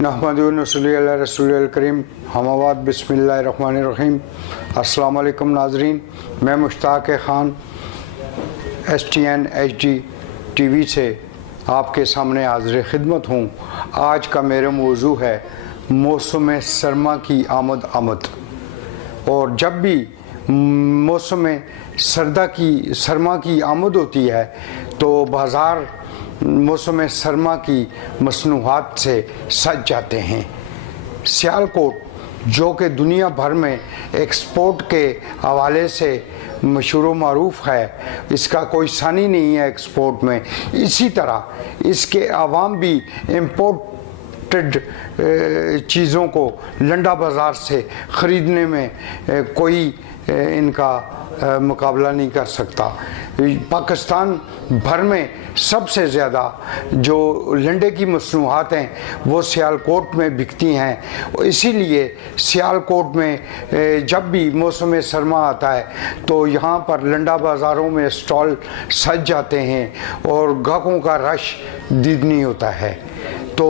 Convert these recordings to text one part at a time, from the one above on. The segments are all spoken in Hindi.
नहमदुहु व नसल्ली अला रसूलिल करीम हमाबाद बिस्मिल्लाहिर्रहमानिर्रहीम। अस्सलाम वालेकुम नाजरीन, मैं Mushtaq Khan STN HD TV से आपके सामने हाज़िर खिदमत हूँ। आज का मेरा मौजू है मौसम सरमा की आमद। और जब भी मौसम सरमा की आमद होती है तो बाज़ार मौसम सरमा की मसनूआत से सज जाते हैं। सियालकोट जो कि दुनिया भर में एक्सपोर्ट के हवाले से मशहूर व मारूफ है, इसका कोई सानी नहीं है एक्सपोर्ट में। इसी तरह इसके अवाम भी इम्पोर्टेड चीज़ों को लंडा बाज़ार से ख़रीदने में कोई इनका मुकाबला नहीं कर सकता। पाकिस्तान भर में सबसे ज़्यादा जो लंडे की मसनूआत हैं वो सियालकोट में बिकती हैं। इसीलिए सियालकोट में जब भी मौसम सरमा आता है तो यहाँ पर लंडा बाज़ारों में स्टॉल सज जाते हैं और ग्राहकों का रश दिगनी होता है। तो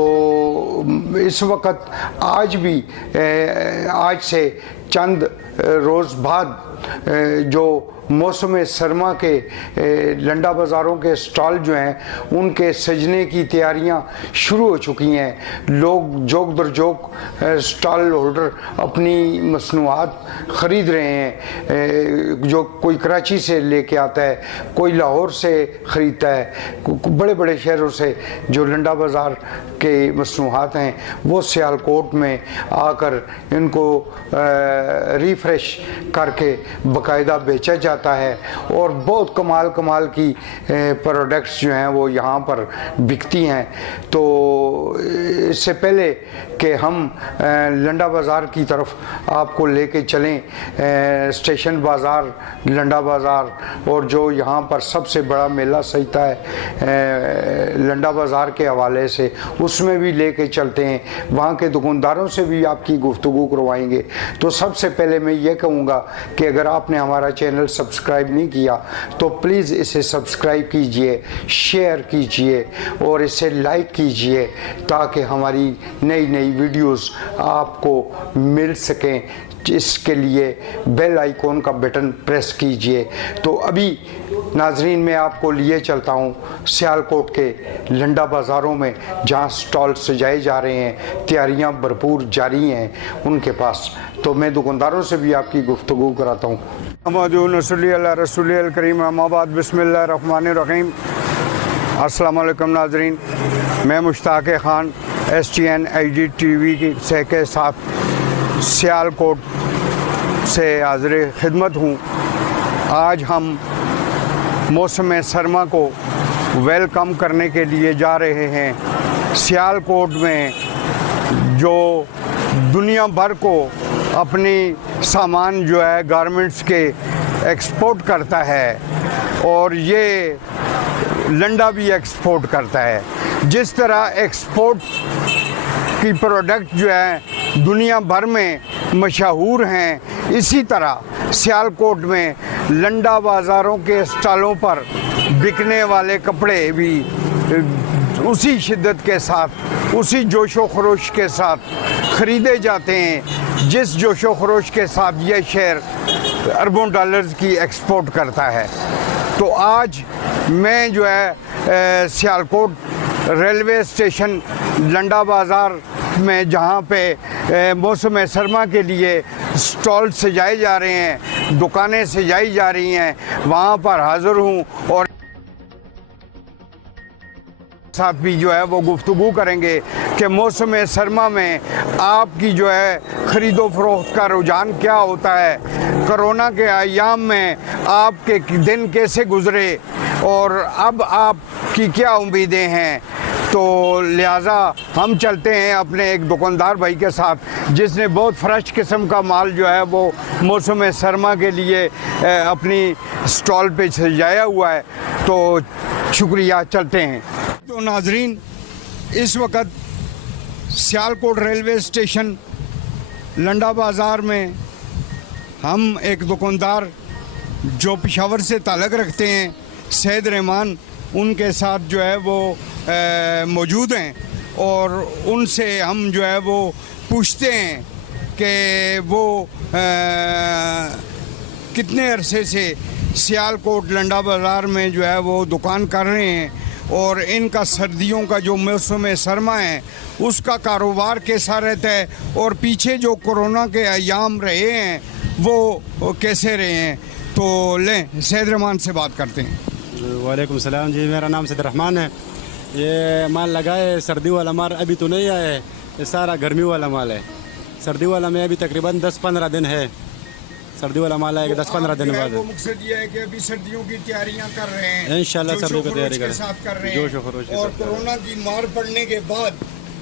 इस वक्त आज से चंद रोज़ बाद जो मौसम सरमा के लंडा बाज़ारों के स्टॉल जो हैं उनके सजने की तैयारियां शुरू हो चुकी हैं। लोग जोक दर जोक स्टॉल होल्डर अपनी मसनूआत ख़रीद रहे हैं। जो कोई कराची से लेके आता है, कोई लाहौर से ख़रीदता है, बड़े बड़े शहरों से जो लंडा बाज़ार के मसनूआत हैं वो सियालकोट में आकर इनको रिफ़्रेश करके बाकायदा बेचा जाता है और बहुत कमाल की प्रोडक्ट्स जो हैं वो यहाँ पर बिकती हैं। तो इससे पहले कि हम लंडा बाज़ार की तरफ आपको लेके चलें, स्टेशन बाज़ार, लंडा बाज़ार और जो यहाँ पर सबसे बड़ा मेला सजता है लंडा बाज़ार के हवाले से, उसमें भी लेके चलते हैं। वहाँ के दुकानदारों से भी आपकी गुफ्तगू करवाएंगे। तो सबसे पहले मैं ये कहूँगा कि अगर आपने हमारा चैनल सब्सक्राइब नहीं किया तो प्लीज़ इसे सब्सक्राइब कीजिए, शेयर कीजिए और इसे लाइक कीजिए ताकि हमारी नई वीडियोस आपको मिल सकें। इसके लिए बेल आइकॉन का बटन प्रेस कीजिए। तो अभी नाजरीन मैं आपको लिए चलता हूँ सियालकोट के लंडा बाज़ारों में जहाँ स्टॉल सजाए जा रहे हैं, तैयारियाँ भरपूर जारी हैं उनके पास। तो मैं दुकानदारों से भी आपकी गुफ्तगू कराता हूँ। महमदुहु व नसल्ली अला रसूलिल करीम अम्मा बिस्मिल्लाहिर्रहमानिर्रहीम। अस्सलाम वालेकुम नाजरीन, मैं Mushtaq Khan STN HD TV के साथ सियालकोट से हाज़िर खिदमत हूँ। आज हम मौसम सरमा को वेलकम करने के लिए जा रहे हैं। सियालकोट में जो दुनिया भर को अपनी सामान जो है गारमेंट्स के एक्सपोर्ट करता है और ये लंडा भी एक्सपोर्ट करता है। जिस तरह एक्सपोर्ट की प्रोडक्ट जो है दुनिया भर में मशहूर हैं, इसी तरह सियालकोट में लंडा बाज़ारों के स्टॉलों पर बिकने वाले कपड़े भी उसी शिद्दत के साथ, उसी जोशो खरोश के साथ ख़रीदे जाते हैं जिस जोशो खरोश के साथ ये शहर अरबों डॉलर्स की एक्सपोर्ट करता है। तो आज मैं जो है सियालकोट रेलवे स्टेशन लंडा बाज़ार में जहाँ पे मौसम सरमा के लिए स्टॉल सजाए जा रहे हैं, दुकानें सजाई जा रही हैं, वहाँ पर हाज़िर हूँ और साथ भी जो है वो गुफ्तगू करेंगे कि मौसम सरमा में आपकी जो है ख़रीदो फरोख्त का रुझान क्या होता है, कोरोना के अय्याम में आपके दिन कैसे गुज़रे और अब आपकी क्या उम्मीदें हैं। तो लिहाजा हम चलते हैं अपने एक दुकानदार भाई के साथ जिसने बहुत फ्रेश किस्म का माल जो है वो मौसम सरमा के लिए अपनी स्टॉल पे सजाया हुआ है। तो शुक्रिया, चलते हैं। तो नाजरीन, इस वक्त सियालकोट रेलवे स्टेशन लंडा बाज़ार में हम एक दुकानदार जो पेशावर से ताल्लुक़ रखते हैं, सैयद रहमान, उनके साथ जो है वो मौजूद हैं और उनसे हम जो है वो पूछते हैं कि वो कितने अरसे से सियालकोट लंडा बाज़ार में जो है वो दुकान कर रहे हैं और इनका सर्दियों का जो मौसम सरमा है उसका कारोबार कैसा रहता है और पीछे जो कोरोना के अयाम रहे हैं वो कैसे रहे हैं। तो लें सैयद रहमान से बात करते हैं। वालेकुम सलाम जी, मेरा नाम सैयद रहमान है। ये माल लगा है, सर्दी वाला माल अभी तो नहीं आया है, ये सारा गर्मी वाला माल है। सर्दी वाला में अभी तकरीबन 10-15 दिन है, सर्दी वाला माल आएगा 10-15 दिन बाद। वो मकसद ये है कि अभी सर्दियों की तैयारियां कर रहे हैं, इंशाल्लाह सर्दियों की तैयारी कर रहे हैं और कोरोना की मार पड़ने के बाद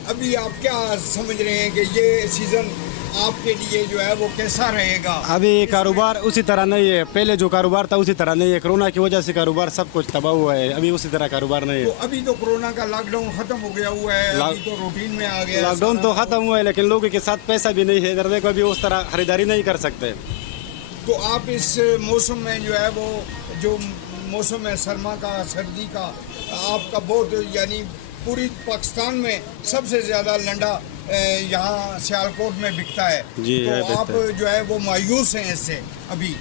अभी आप क्या समझ रहे हैं कि ये सीजन आपके लिए जो है वो कैसा रहेगा? अभी कारोबार उसी तरह नहीं है, पहले जो कारोबार था उसी तरह नहीं है। कोरोना की वजह से कारोबार सब कुछ तबाह हुआ है, अभी उसी तरह कारोबार नहीं है। तो अभी तो कोरोना का लॉकडाउन खत्म हो गया हुआ है, अभी तो रूटीन में आ गया। लॉकडाउन तो खत्म हुआ है लेकिन लोगों के साथ पैसा भी नहीं है, इधर देखो अभी उस तरह खरीदारी नहीं कर सकते। तो आप इस मौसम में जो है वो जो मौसम है सरमा का, सर्दी का, आपका बहुत यानी पूरी पाकिस्तान में सबसे ज़्यादा लंडा यहाँ सियालकोट में बिकता है जी। तो आप जो है वो मायूस हैं इससे अभी?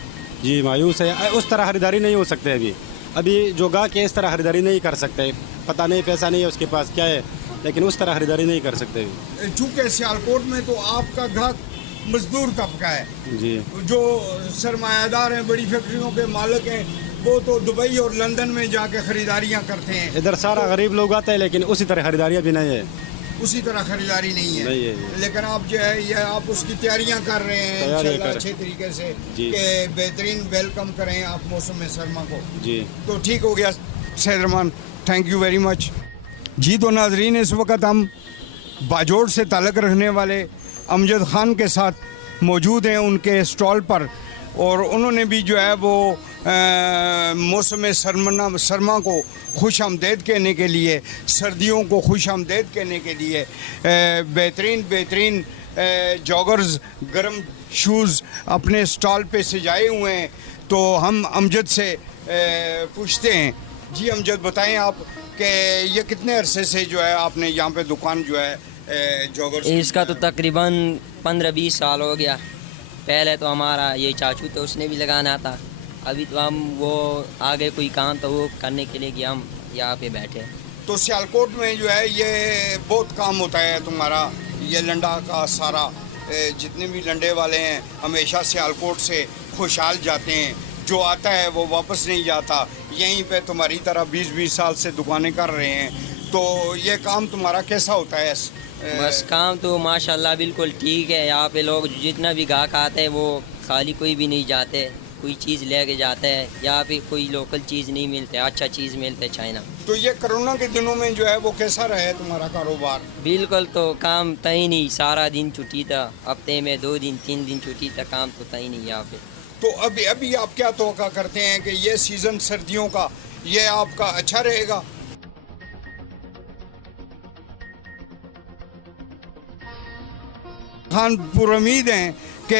जी मायूस है, उस तरह खरीदारी नहीं हो सकते अभी जो गा के इस तरह खरीदारी नहीं कर सकते। पता नहीं पैसा नहीं है उसके पास क्या है, लेकिन उस तरह खरीदारी नहीं कर सकते। चूँकि सियालकोट में तो आपका ग्राहक मजदूर तबका है जी, जो सरमायादार हैं, बड़ी फैक्ट्रियों के मालिक हैं, वो तो दुबई और लंदन में जाके खरीदारियां करते हैं। इधर सारा गरीब लोग आते हैं लेकिन उसी तरह खरीदारियाँ भी नहीं है, उसी तरह खरीदारी नहीं है। लेकिन आप जो है ये आप उसकी तैयारियां कर रहे हैं इंशाल्लाह अच्छे तरीके से कि बेहतरीन वेलकम करें आप मौसम सरमा को जी। तो ठीक हो गया Syed Rahman, thank you very much ji. तो नाजरीन, इस वक्त हम बाजोड़ से ताल्लुक़ रखने वाले अमजद ख़ान के साथ मौजूद हैं उनके स्टॉल पर और उन्होंने भी जो है वो मौसम सरमा को खुश आमदेद कहने के लिए, सर्दियों को खुश आमदेद कहने के लिए बेहतरीन जॉगर्स, गर्म शूज़ अपने स्टॉल पे सजाए हुए हैं। तो हम अमजद से पूछते हैं, जी अमजद बताएं आप कि ये कितने अरसे से जो है आपने यहाँ पे दुकान जो है जॉगर्स? इसका तो तकरीबन 15-20 साल हो गया। पहले तो हमारा ये चाचू थे, उसने भी लगाना था। अभी तो हम वो आगे कोई काम तो वो करने के लिए कि हम यहाँ पे बैठे। तो सियालकोट में जो है ये बहुत काम होता है तुम्हारा, ये लंडा का सारा जितने भी लंडे वाले हैं हमेशा सियालकोट से खुशहाल जाते हैं, जो आता है वो वापस नहीं जाता। यहीं पे तुम्हारी तरह 20-20 साल से दुकानें कर रहे हैं, तो ये काम तुम्हारा कैसा होता है? बस काम तो माशाल्लाह बिल्कुल ठीक है। यहाँ पे लोग जितना भी गाहक आते हैं वो खाली कोई भी नहीं जाते, कोई चीज़ लेके जाते हैं। यहाँ पे कोई लोकल चीज़ नहीं मिलते, अच्छा चीज़ मिलते है चाइना। तो ये कोरोना के दिनों में जो है वो कैसा रहा है तुम्हारा कारोबार? बिल्कुल, तो काम तय नहीं, सारा दिन छुट्टी था, हफ्ते में 2 दिन 3 दिन छुट्टी था, काम तो तय नहीं यहाँ पे। तो अभी आप क्या तवक्का करते हैं कि ये सीज़न सर्दियों का ये आपका अच्छा रहेगा? खान पुरुमीद हैं कि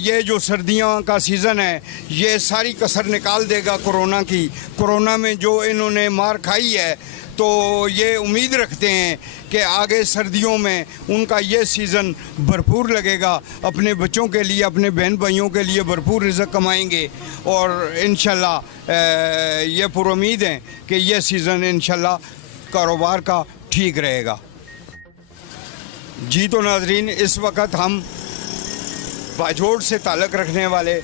ये जो सर्दियों का सीज़न है ये सारी कसर निकाल देगा कोरोना की। कोरोना में जो इन्होंने मार खाई है तो ये उम्मीद रखते हैं कि आगे सर्दियों में उनका ये सीज़न भरपूर लगेगा, अपने बच्चों के लिए, अपने बहन भाइयों के लिए भरपूर रिज़्क़ कमाएंगे और इंशाल्लाह ये पुरुमीद हैं कि ये सीज़न इंशाल्लाह कारोबार का ठीक रहेगा जी। तो नाजरीन, इस वक्त हम बाजोड़ से ताल्लुक़ रखने वाले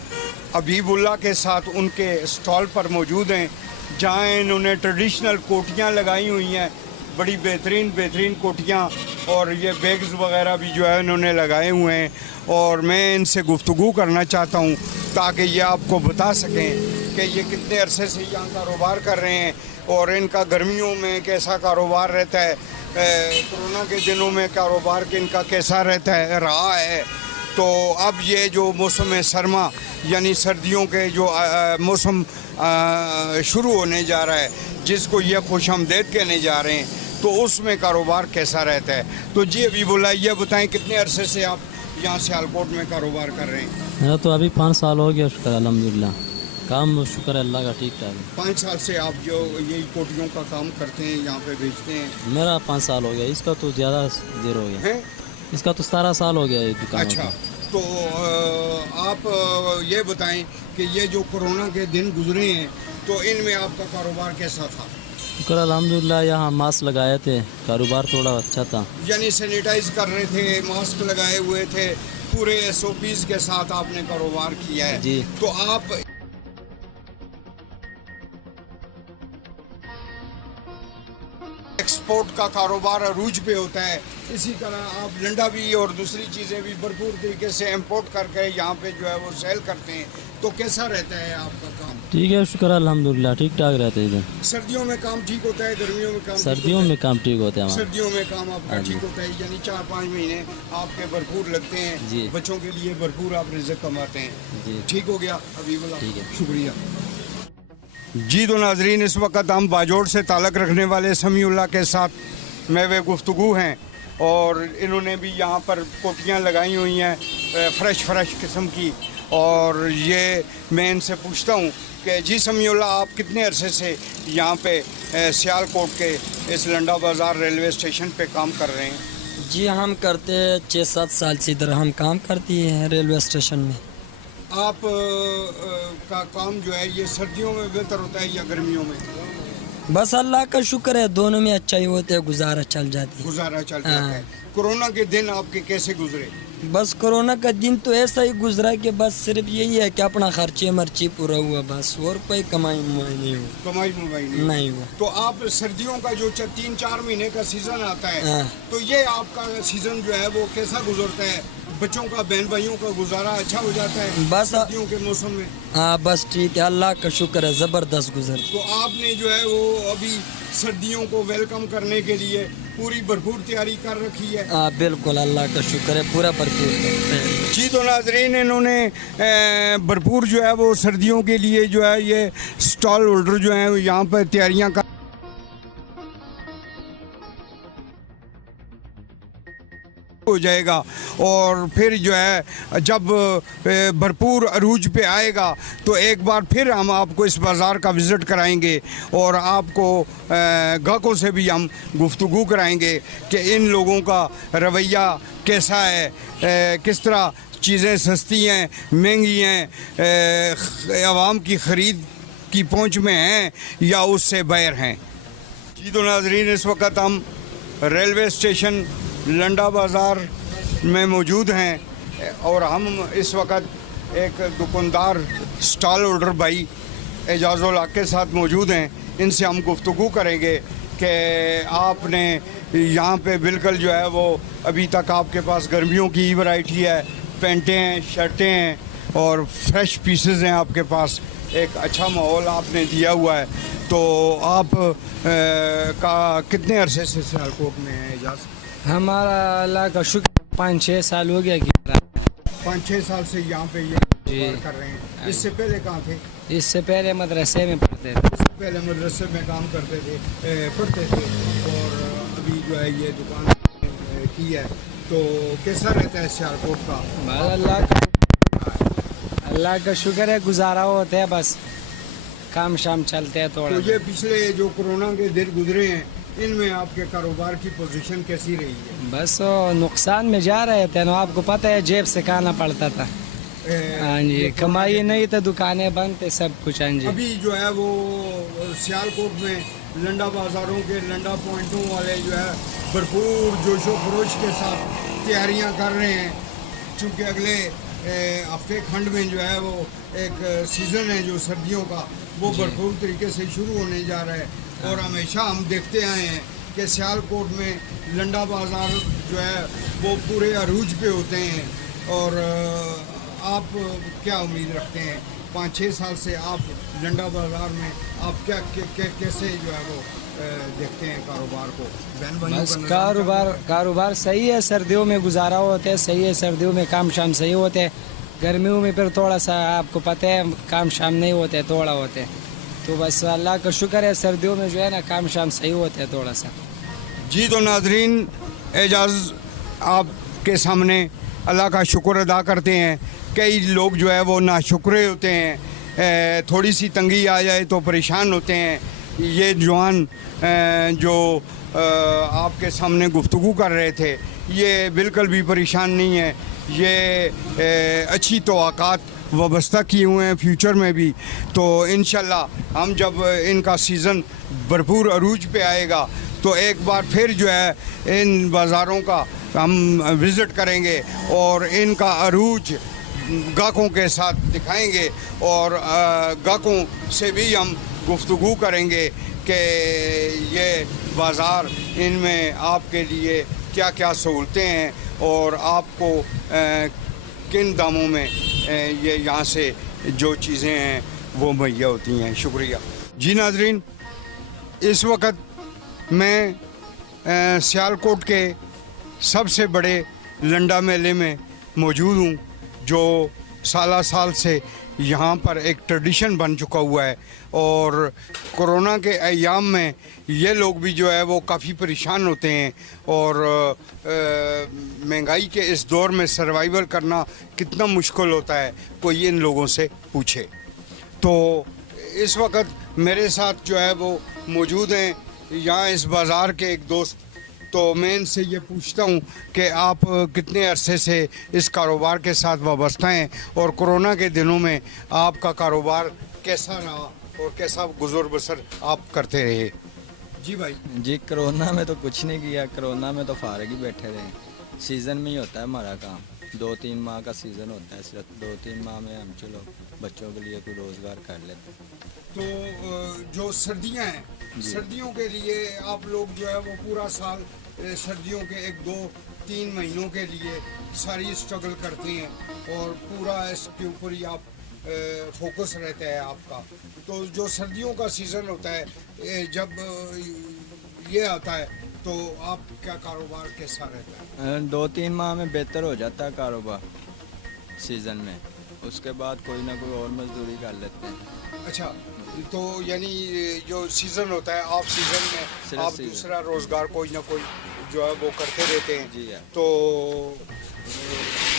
अबीबुल्ला के साथ उनके स्टॉल पर मौजूद हैं, जहाँ इन्होंने ट्रेडिशनल कोटियाँ लगाई हुई हैं, बड़ी बेहतरीन कोटियाँ, और ये बैग्स वगैरह भी जो है इन्होंने लगाए हुए हैं। और मैं इनसे गुफ्तगू करना चाहता हूँ ताकि ये आपको बता सकें कि ये कितने अरसे से यहाँ कारोबार कर रहे हैं और इनका गर्मियों में कैसा कारोबार रहता है, कोरोना के दिनों में कारोबार इनका कैसा रहा है। तो अब ये जो मौसम सरमा यानी सर्दियों के जो मौसम शुरू होने जा रहा है, जिसको ये खुशामदेद कहने जा रहे हैं, तो उसमें कारोबार कैसा रहता है। तो जी अभी बोला, ये बताएं कितने अरसे से आप यहाँ सियालकोट में कारोबार कर रहे हैं? मेरा तो अभी 5 साल हो गया, शुक्र अल्हम्दुलिल्लाह। काम शुक्र है अल्लाह का ठीक ठाक है। 5 साल से आप जो यही कोटियों का काम करते हैं, यहाँ पे बेचते हैं? मेरा 5 साल हो गया, इसका तो ज़्यादा देर हो गया। हैं? इसका तो 17 साल हो गया ये दुकान। अच्छा, तो आप ये बताएं कि ये जो कोरोना के दिन गुजरे हैं तो इनमें आपका कारोबार कैसा था? शुक्र अल्हम्दुलिल्लाह, यहाँ मास्क लगाए थे, कारोबार थोड़ा अच्छा था। यानी सैनिटाइज कर रहे थे, मास्क लगाए हुए थे, पूरे SOPs के साथ आपने कारोबार किया है जी। तो आप एक्सपोर्ट का कारोबार अरूज पे होता है, इसी तरह आप लंडा भी और दूसरी चीज़ें भी भरपूर तरीके से इंपोर्ट करके यहाँ पे जो है वो सेल करते हैं, तो कैसा रहता है आपका काम? ठीक है शुक्र अल्हम्दुलिल्लाह, ठीक ठाक रहते हैं इधर। सर्दियों में काम ठीक होता है, गर्मियों में काम सर्दियों में काम ठीक होता है हमारा। सर्दियों में काम आपका हाँ जी। ठीक होता है, यानी 4-5 महीने आपके भरपूर लगते हैं, जी। बच्चों के लिए भरपूर आप रिज़्क कमाते हैं। जी ठीक हो गया हबीबुल्लाह, ठीक है। शुक्रिया जी। तो नाजरीन, इस वक्त हम बाजोड़ से ताल्लुक़ रखने वाले समीउल्लाह के साथ में गुफ्तगू हैं और इन्होंने भी यहाँ पर कोटियाँ लगाई हुई हैं फ्रेश किस्म की, और ये मैं इनसे पूछता हूँ कि जी समीउल्लाह, आप कितने अरसे से यहाँ पे सियालकोट के इस लंडा बाज़ार रेलवे स्टेशन पे काम कर रहे हैं? जी हम करते 6-7 साल से इधर हम काम करती हैं रेलवे स्टेशन में। आप का काम जो है ये सर्दियों में बेहतर होता है या गर्मियों में? बस अल्लाह का शुक्र है, दोनों में अच्छा ही होते है, गुजारा चल जाती है। गुजारा चल जाता है। कोरोना के दिन आपके कैसे गुजरे? बस कोरोना का दिन तो ऐसा ही गुजरा कि बस सिर्फ यही है कि अपना खर्चे मर्ची पूरा हुआ, बस और कोई कमाई मुमाई नहीं हुआ। कमाई मुमाई नहीं हुआ। तो आप सर्दियों का जो 3-4 महीने का सीजन आता है, हाँ। तो ये आपका सीजन जो है वो कैसा गुजरता है? बच्चों का, बहन भाइयों का गुजारा अच्छा हो जाता है बस सर्दियों के मौसम में? हाँ बस ठीक है, अल्लाह का शुक्र है, ज़बरदस्त गुजर। तो आपने जो है वो अभी सर्दियों को वेलकम करने के लिए पूरी भरपूर तैयारी कर रखी है? हाँ बिल्कुल, अल्लाह का शुक्र है, पूरा भरपूर। जी तो नाजरीन, इन्होंने भरपूर जो है वो सर्दियों के लिए जो है ये स्टॉल होल्डर जो है यहाँ पर तैयारियाँ कर हो जाएगा, और फिर जो है जब भरपूर अरूज पे आएगा तो एक बार फिर हम आपको इस बाज़ार का विज़िट कराएंगे और आपको ग्राहकों से भी हम गुफ्तगू कराएंगे कि इन लोगों का रवैया कैसा है, किस तरह चीज़ें सस्ती हैं, महंगी हैं, आवाम की ख़रीद की पहुंच में हैं या उससे बाहर हैं। जी तो नाज़रीन, इस वक्त हम रेलवे स्टेशन लंडा बाज़ार में मौजूद हैं और हम इस वक्त एक दुकानदार स्टॉल होल्डर भाई एजाज़ुल हक के साथ मौजूद हैं। इनसे हम गुफ्तगू करेंगे कि आपने यहाँ पे बिल्कुल जो है वो अभी तक आपके पास गर्मियों की वैरायटी है, पैंटें हैं, शर्टें हैं और फ्रेश पीसेस हैं आपके पास, एक अच्छा माहौल आपने दिया हुआ है। तो आप का कितने अरसे से सियालकोट में है एजाज? हमारा अल्लाह का शुक्र 5-6 साल हो गया कि 5-6 साल से यहाँ पे ये कारोबार कर रहे हैं। इससे पहले कहाँ थे? इससे पहले मदरसे में पढ़ते थे। इससे पहले मदरसे में काम करते थे, पढ़ते थे, और अभी जो है ये दुकान की है। तो कैसा रहता है सियालकोट का? अल्लाह का शुक्र है, गुजारा होता है, बस काम शाम चलते हैं थोड़ा। तो ये पिछले जो कोरोना के दिन गुजरे हैं, इनमें आपके कारोबार की पोजीशन कैसी रही है? बस नुकसान में जा रहे थे ना, आपको पता है, जेब से खाना पड़ता था। हाँ जी, कमाई नहीं तो दुकानें बंद थे, सब कुछ। हाँ जी, अभी जो है वो सियालकोट में लंडा बाज़ारों के लंडा पॉइंटों वाले जो है भरपूर जोशो खरोश के साथ तैयारियां कर रहे हैं, चूँकि अगले हफ्ते खंड में जो है वो एक सीज़न है जो सर्दियों का, वो भरपूर तरीके से शुरू होने जा रहा है। और हमेशा हम देखते आए हैं कि सियालकोट में लंडा बाज़ार जो है वो पूरे अरूज पे होते हैं। और आप क्या उम्मीद रखते हैं 5-6 साल से आप लंडा बाज़ार में, आप क्या कैसे जो है वो देखते हैं कारोबार को? बस कारोबार सही है, सर्दियों में गुजारा होता है, सही है, सर्दियों में काम शाम सही होते हैं, गर्मियों में फिर थोड़ा सा आपको पता है काम शाम नहीं होते, थोड़ा होते हैं। तो बस अल्लाह का शुक्र है, सर्दियों में जो है ना काम शाम सही होते हैं थोड़ा सा। जी तो नाजरीन, एजाज आपके सामने अल्लाह का शुक्र अदा करते हैं। कई लोग जो है वो नाशुक्रे होते हैं थोड़ी सी तंगी आ जाए तो परेशान होते हैं। ये जवान जो आपके सामने गुफ्तगू कर रहे थे, ये बिल्कुल भी परेशान नहीं है। ये अच्छी तवक्कात वाबस्ता किए हुए हैं फ्यूचर में भी। तो इंशाल्लाह हम जब इनका सीज़न भरपूर अरूज पे आएगा तो एक बार फिर जो है इन बाज़ारों का हम विज़िट करेंगे और इनका अरूज गाहकों के साथ दिखाएंगे और गाहकों से भी हम गुफ्तगू करेंगे कि ये बाज़ार इनमें आपके लिए क्या क्या सहूलतें हैं और आपको किन दामों में ये यहाँ से जो चीज़ें हैं वो मुहैया होती हैं। शुक्रिया जी। नाज़रीन, इस वक्त मैं सियालकोट के सबसे बड़े लंडा मेले में मौजूद हूँ, जो साल से यहाँ पर एक ट्रेडिशन बन चुका हुआ है। और कोरोना के अयाम में ये लोग भी जो है वो काफ़ी परेशान होते हैं और महंगाई के इस दौर में सर्वाइवल करना कितना मुश्किल होता है, कोई इन लोगों से पूछे। तो इस वक्त मेरे साथ जो है वो मौजूद हैं यहाँ इस बाज़ार के एक दोस्त। तो मैं इनसे ये पूछता हूँ कि आप कितने अरसे से इस कारोबार के साथ वाबस्ता हैं और कोरोना के दिनों में आपका कारोबार कैसा रहा और कैसा गुज़र बसर आप करते रहे? जी भाई। जी, कोरोना में तो कुछ नहीं किया, कोरोना में तो फारग ही बैठे रहे। सीज़न में ही होता है हमारा काम, 2-3 माह का सीज़न होता है, सिर्फ 2-3 माह में हम चलो बच्चों के लिए कोई रोज़गार कर लेते हैं। तो जो सर्दियां हैं, सर्दियों के लिए आप लोग जो है वो पूरा साल सर्दियों के 1-2-3 महीनों के लिए सारी स्ट्रगल करते हैं और पूरा इसके ऊपर ही आप फोकस रहता है आपका। तो जो सर्दियों का सीज़न होता है जब ये आता है तो आपका कारोबार कैसा रहता है? 2-3 माह में बेहतर हो जाता है कारोबार सीज़न में, उसके बाद कोई ना कोई और मजदूरी कर लेते हैं। अच्छा, तो यानी जो सीज़न होता है ऑफ सीज़न में आप दूसरा रोज़गार कोई ना कोई जो है वो करते रहते हैं। जी है। तो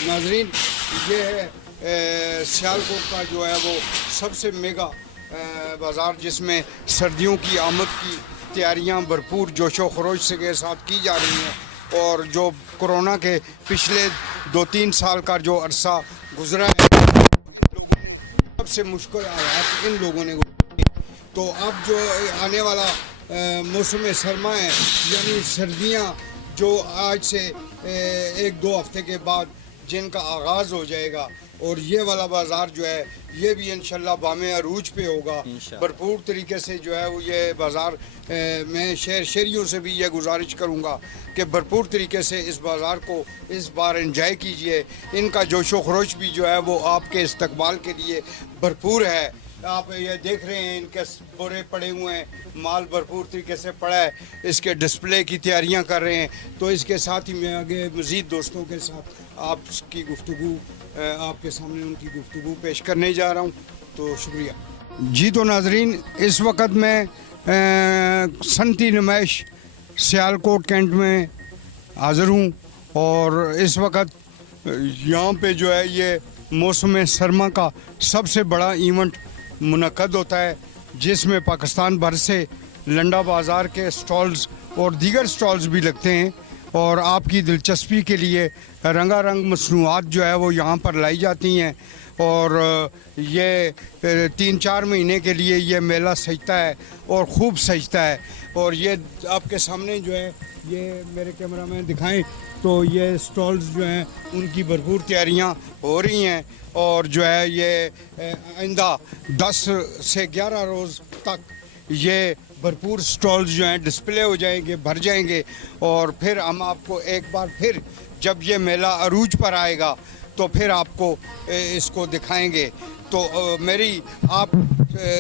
नाजरीन, ये है सियालकोट का जो है वो सबसे मेगा बाज़ार, जिसमें सर्दियों की आमद की तैयारियां भरपूर जोशो खरोश के साथ की जा रही हैं। और जो कोरोना के पिछले 2-3 साल का जो अरसा गुजरा है, सबसे मुश्किल हालात इन लोगों ने तो अब जो आने वाला मौसम सरमा है, यानी सर्दियां जो आज से 1-2 हफ्ते के बाद जिनका आगाज़ हो जाएगा, और ये वाला बाज़ार जो है ये भी इंशाल्लाह बामे अरूज पे होगा भरपूर तरीके से। जो है वो ये बाज़ार मैं शहरियों से भी ये गुजारिश करूँगा कि भरपूर तरीके से इस बाज़ार को इस बार एंजॉय कीजिए। इनका जोशो खरोश भी जो है वो आपके इस्तकबाल के लिए भरपूर है। आप ये देख रहे हैं इनके बोरे पड़े हुए हैं, माल भरपूर तरीके से पड़ा है, इसके डिस्प्ले की तैयारियां कर रहे हैं। तो इसके साथ ही मैं आगे मज़ीद दोस्तों के साथ आपकी गुफ्तगू आपके सामने उनकी गुफ्तगू पेश करने जा रहा हूं। तो शुक्रिया जी। तो नाजरीन, इस वक्त मैं सनती नुमाइश सियालकोट कैंट में हाज़िर हूँ और इस वक्त यहाँ पे जो है ये मौसम सरमा का सबसे बड़ा इवेंट मुनक्कद होता है, जिसमें पाकिस्तान भर से लंडा बाज़ार के स्टॉल्स और दीगर स्टॉल्स भी लगते हैं। और आपकी दिलचस्पी के लिए रंगारंग मसनूआत जो है वो यहाँ पर लाई जाती हैं। और ये 3-4 महीने के लिए ये मेला सजता है और ख़ूब सजता है। और ये आपके सामने जो है ये मेरे कैमरा में दिखाएं तो ये स्टॉल्स जो हैं उनकी भरपूर तैयारियां हो रही हैं। और जो है ये आइंदा 10 से 11 रोज़ तक ये भरपूर स्टॉल्स जो हैं डिस्प्ले हो जाएंगे, भर जाएंगे। और फिर हम आपको एक बार फिर जब ये मेला अरूज पर आएगा तो फिर आपको इसको दिखाएंगे। तो मेरी आप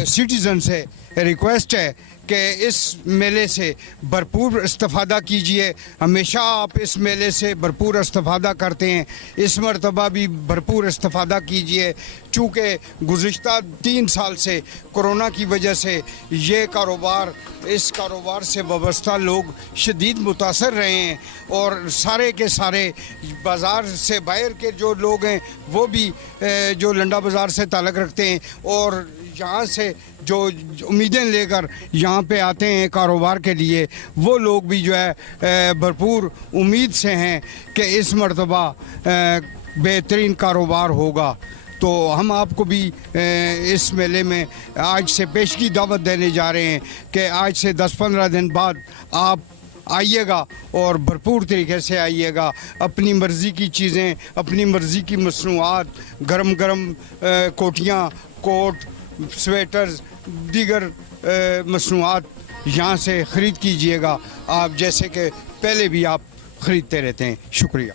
सिटीज़न से रिक्वेस्ट है कि इस मेले से भरपूर इस्तिफ़ादा कीजिए। हमेशा आप इस मेले से भरपूर इस्तिफ़ादा करते हैं, इस मरतबा भी भरपूर इस्तिफ़ादा कीजिए। चूँकि गुज़िश्ता 3 साल से कोरोना की वजह से ये कारोबार, इस कारोबार से वाबस्ता लोग शदीद मुतासर रहे हैं और सारे के सारे बाज़ार से बाहर के जो लोग हैं वो भी जो लंडा बाज़ार से ताल्लुक़ रखते हैं और यहाँ से जो उम्मीदें लेकर यहाँ पे आते हैं कारोबार के लिए, वो लोग भी जो है भरपूर उम्मीद से हैं कि इस मरतबा बेहतरीन कारोबार होगा। तो हम आपको भी इस मेले में आज से पेशगी दावत देने जा रहे हैं कि आज से 10-15 दिन बाद आप आइएगा और भरपूर तरीके से आइएगा। अपनी मर्ज़ी की चीज़ें, अपनी मर्ज़ी की मसनूआत, गरम गरम कोटियाँ, कोट, स्वेटर्स, दीगर मसनूआत यहाँ से ख़रीद कीजिएगा आप, जैसे कि पहले भी आप ख़रीदते रहते हैं। शुक्रिया।